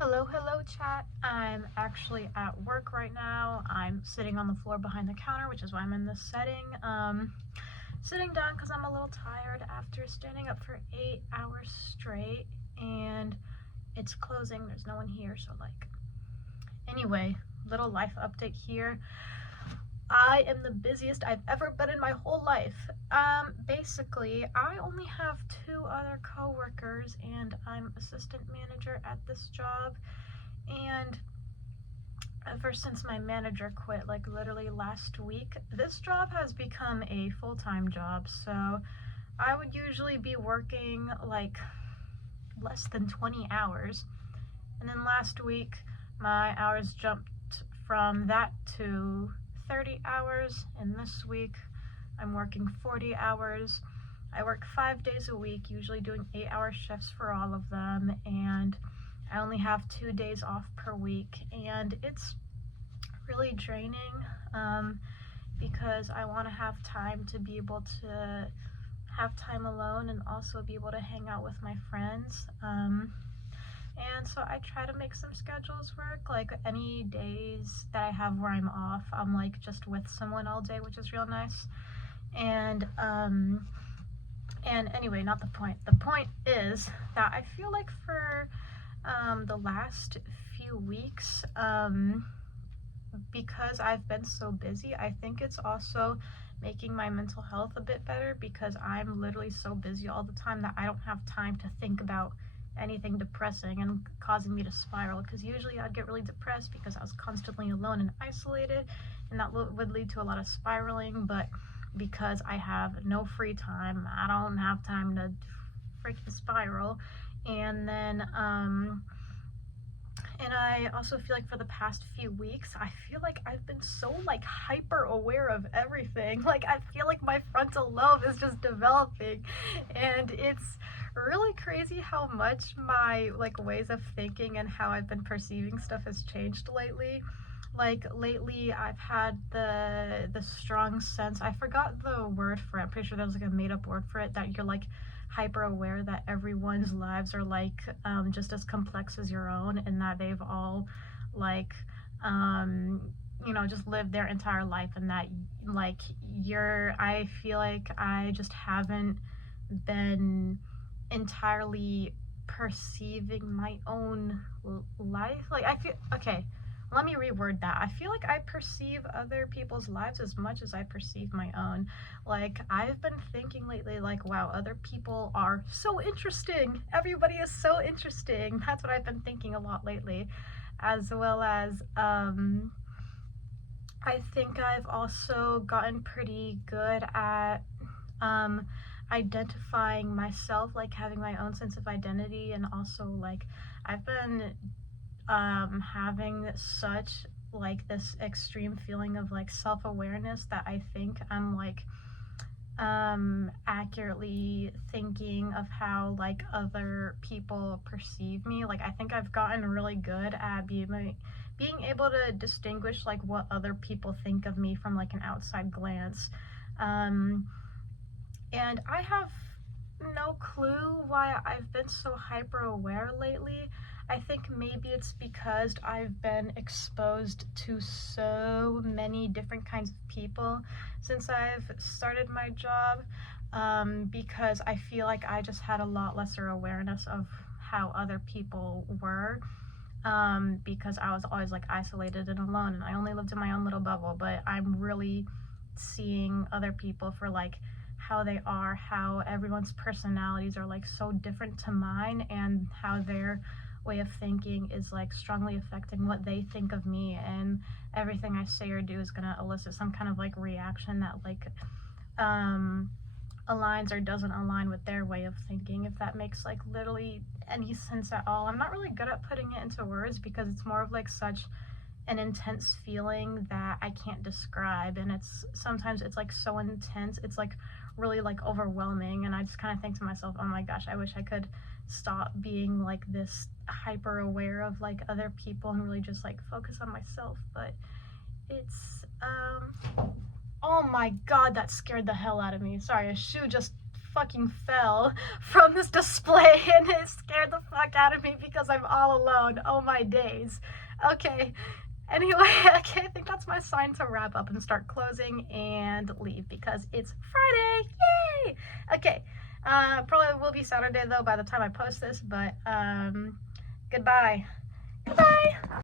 Hello, chat. I'm actually at work right now. I'm sitting on the floor behind the counter, which is why I'm in this setting. Sitting down because I'm a little tired after standing up for 8 hours straight, and it's closing. There's no one here, so anyway, little life update here. I am the busiest I've ever been in my whole life. Basically, I only have 2 other coworkers, and I'm assistant manager at this job. And ever since my manager quit, like literally last week, this job has become a full-time job. So I would usually be working like less than 20 hours. And then last week, my hours jumped from that to 30 hours. And this week, I'm working 40 hours. I work 5 days a week, usually doing 8-hour shifts for all of them. And I only have 2 days off per week, and it's really draining because I want to have time to be able to have time alone and also be able to hang out with my friends. And so I try to make some schedules work. Like any days that I have where I'm off, I'm like just with someone all day, which is real nice. And anyway, not the point. The point is that I feel like for the last few weeks, because I've been so busy, I think it's also making my mental health a bit better because I'm literally so busy all the time that I don't have time to think about anything depressing and causing me to spiral, because usually I'd get really depressed because I was constantly alone and isolated, and that would lead to a lot of spiraling. But because I have no free time, I don't have time to freaking spiral. And then and I also feel like for the past few weeks, I feel like I've been so like hyper aware of everything. Like I feel like my frontal lobe is just developing, and it's really crazy how much my like ways of thinking and how I've been perceiving stuff has changed lately. Like lately I've had the strong sense, I forgot the word for it, I'm pretty sure that was like a made up word for it, that you're like hyper aware that everyone's lives are like just as complex as your own, and that they've all like just lived their entire life, and that like I feel like I just haven't been entirely perceiving my own life. Like I feel, okay, let me reword that. I feel like I perceive other people's lives as much as I perceive my own. Like I've been thinking lately, like, wow, other people are so interesting. Everybody is so interesting. That's what I've been thinking a lot lately. As well as I think I've also gotten pretty good at identifying myself, like having my own sense of identity. And also like I've been having such like this extreme feeling of like self-awareness that I think I'm like accurately thinking of how like other people perceive me. Like I think I've gotten really good at being able to distinguish like what other people think of me from like an outside glance. And I have no clue why I've been so hyper aware lately. I think maybe it's because I've been exposed to so many different kinds of people since I've started my job, because I feel like I just had a lot lesser awareness of how other people were, because I was always like isolated and alone, and I only lived in my own little bubble. But I'm really seeing other people for like how they are, how everyone's personalities are like so different to mine, and how their way of thinking is like strongly affecting what they think of me, and everything I say or do is gonna elicit some kind of like reaction that like aligns or doesn't align with their way of thinking, if that makes like literally any sense at all. I'm not really good at putting it into words because it's more of like such an intense feeling that I can't describe, and sometimes it's like so intense, it's like really like overwhelming, and I just kind of think to myself, oh my gosh, I wish I could stop being like this hyper aware of like other people and really just like focus on myself. But it's oh my god, that scared the hell out of me. Sorry, a shoe just fucking fell from this display and it scared the fuck out of me because I'm all alone. Oh my days. Okay. Anyway, okay, I think that's my sign to wrap up and start closing and leave because it's Friday. Yay! Okay. Probably will be Saturday though by the time I post this, but goodbye. Goodbye.